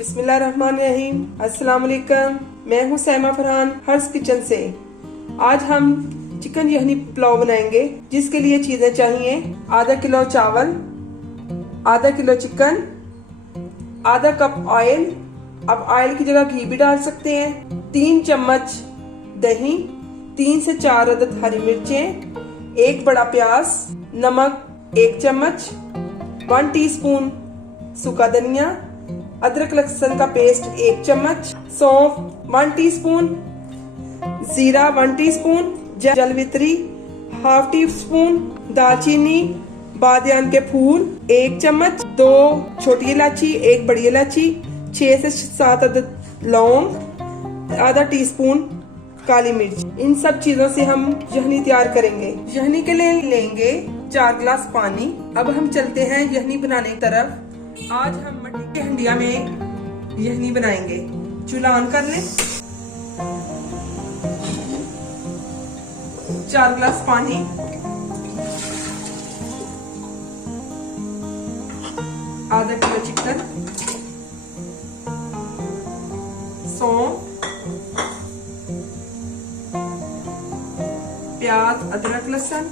बिस्मिल्लाहिर्रहमानिर्रहीम। अस्सलाम वालेकुम। मैं हूँ सैमा फरहान हर्ष किचन से। आज हम चिकन यखनी पुलाव बनाएंगे, जिसके लिए चीजें चाहिए: आधा किलो चावल, आधा किलो चिकन, आधा कप ऑयल। अब ऑयल की जगह घी भी डाल सकते हैं। 3 चम्मच दही, 3 से 4 अदद हरी मिर्चें, 1 बड़ा प्याज, नमक 1 चम्मच, 1 टीस्पून सूखा धनिया, अदरक लहसुन का पेस्ट 1 चम्मच, सौंफ 1 टीस्पून, जीरा 1 टीस्पून, जलवित्री 1/2 टीस्पून, दालचीनी, बादियान के फूल 1 चम्मच, 2 छोटी इलायची, 1 बड़ी इलायची, 6 से 7 अदद लौंग, आधा टीस्पून काली मिर्च। इन सब चीजों से हम यखनी तैयार करेंगे। यखनी के लिए लेंगे 4 गिलास पानी। अब हम चलते हैं यखनी बनाने की तरफ। आज हम मट्टी के हंडिया में यखनी बनाएंगे। चूल्हा ऑन कर लें। 4 गिलास पानी, आधा किलो चिकन, सौंफ, प्याज, अदरक लहसुन,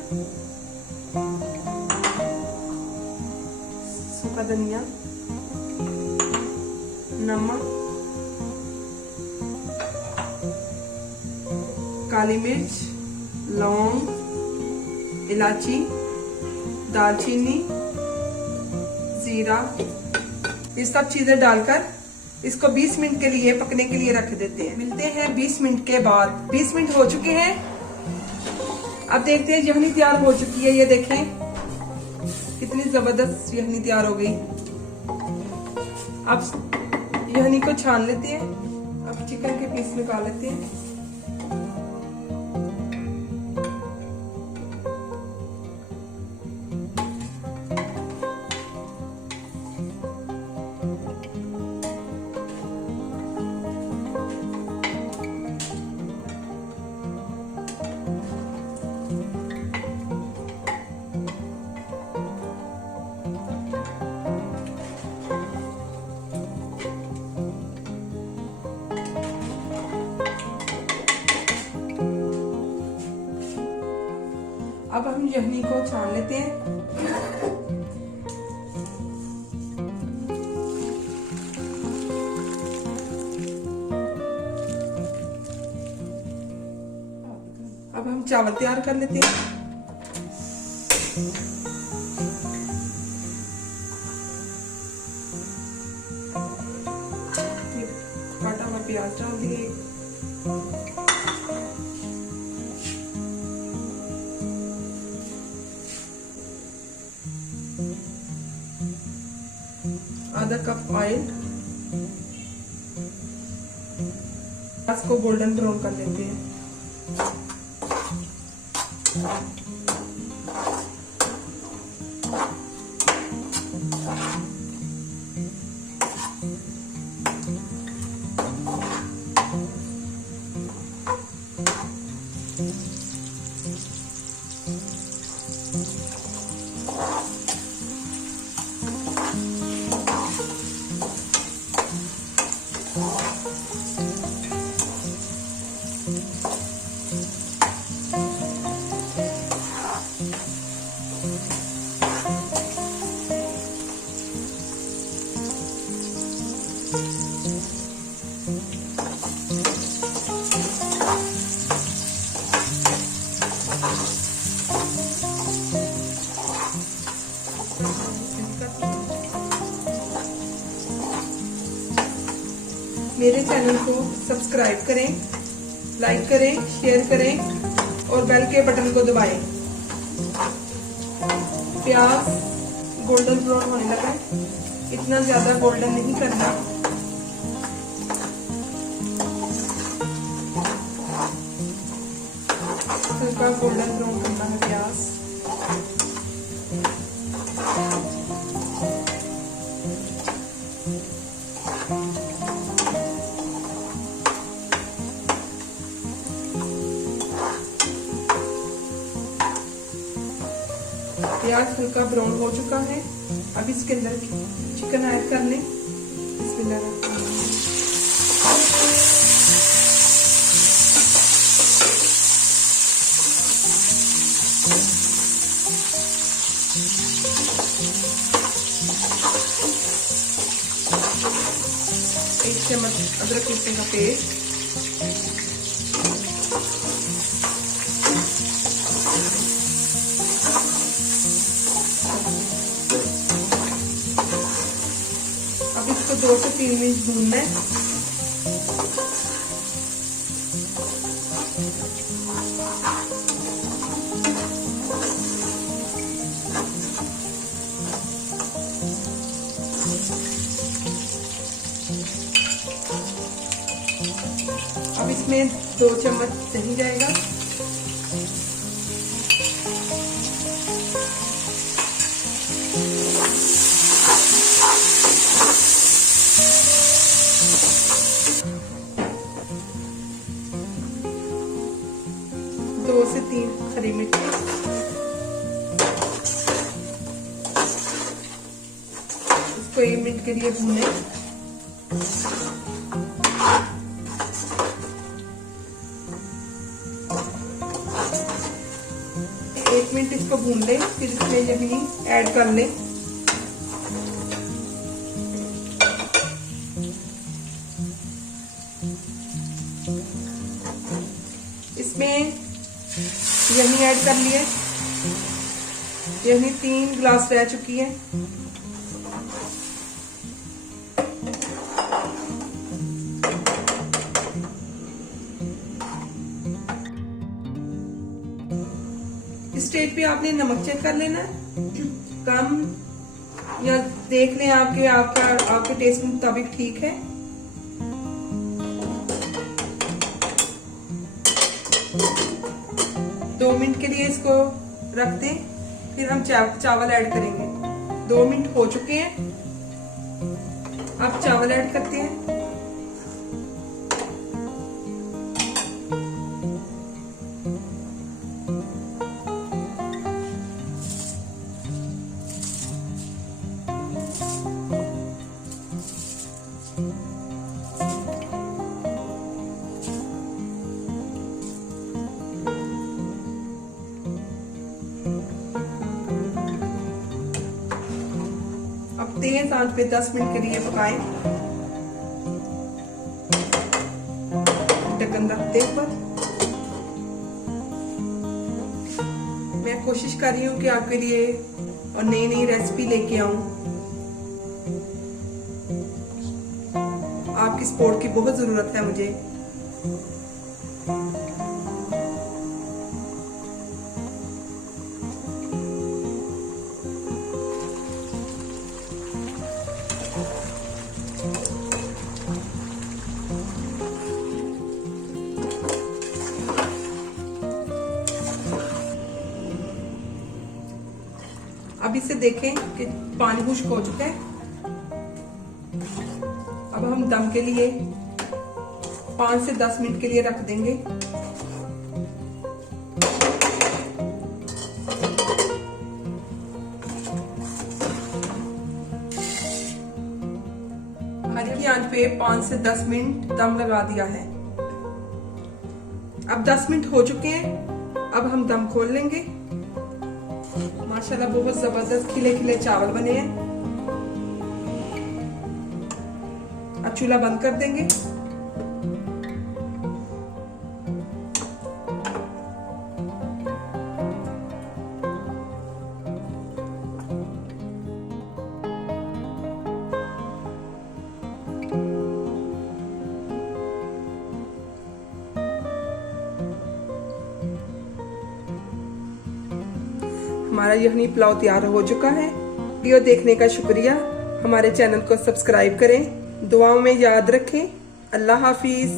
सूखा धनिया, नमक, काली मिर्च, लौंग, इलायची, दालचीनी, जीरा, ये सब चीजें डालकर इसको 20 मिनट के लिए पकने के लिए रख देते हैं। मिलते हैं 20 मिनट के बाद। 20 मिनट हो चुके हैं। अब देखते हैं यखनी तैयार हो चुकी है। ये देखें कितनी जबरदस्त यखनी तैयार हो गई। अब यखनी को छान लेते हैं। अब चिकन के पीस निकाल लेते हैं। अब हम यखनी को छान लेते हैं। अब हम चावल तैयार कर लेते हैं। काटा हुआ प्याज डाल दिए, आधा कप ऑयल, प्याज को गोल्डन ब्राउन कर लेते हैं। मेरे चैनल को सब्सक्राइब करें, लाइक करें, शेयर करें और बेल के बटन को दबाएं। प्याज गोल्डन ब्राउन होने लगा है। इतना ज्यादा गोल्डन नहीं करना। हल्का गोल्डन ब्राउन करना है प्याज। प्याज हल्का ब्राउन हो चुका है। अब इसके अंदर चिकन ऐड कर लें। बिस्मिल्लाहिर्रहमानिर्रहीम। एक चम्मच अदरक लहसुन का पेस्ट, अब इसको 2 से 3 मिनट भूनना है। अब इसमें 2 चम्मच दही जाएगा, दो से 3 हरी मिर्ची, इसको 1 मिनट के लिए भूनें। एक मिनट इसको भून लें, फिर इसमें यही ऐड कर लें। इसमें यही ऐड कर लिए, यही 3 गिलास रह चुकी है। इस स्टेज पे आपने नमक चेक कर लेना है, कम या देख लें आपके टेस्ट के मुताबिक ठीक है। दो मिनट के लिए इसको रख दें, फिर हम चावल ऐड करेंगे। 2 मिनट हो चुके हैं, अब चावल ऐड करते हैं। अब तेज आंच पे 10 मिनट के लिए पकाएं, ढक्कन रख दें ऊपर। मैं कोशिश कर रही हूँ कि आपके लिए और नई नई रेसिपी लेके आऊं। आपकी सपोर्ट की बहुत जरूरत है मुझे। अब इसे देखें कि पानी खुश्क हो चुका है। अब हम दम के लिए 5 से 10 मिनट के लिए रख देंगे। हल्की आंच पे 5 से 10 मिनट दम लगा दिया है। अब 10 मिनट हो चुके हैं, अब हम दम खोल लेंगे। माशाल्लाह बहुत जबरदस्त खिले खिले चावल बने हैं। अब चूल्हा बंद कर देंगे। हमारा यखनी पुलाव तैयार हो चुका है। वीडियो देखने का शुक्रिया। हमारे चैनल को सब्सक्राइब करें, दुआओं में याद रखें। अल्लाह हाफिज।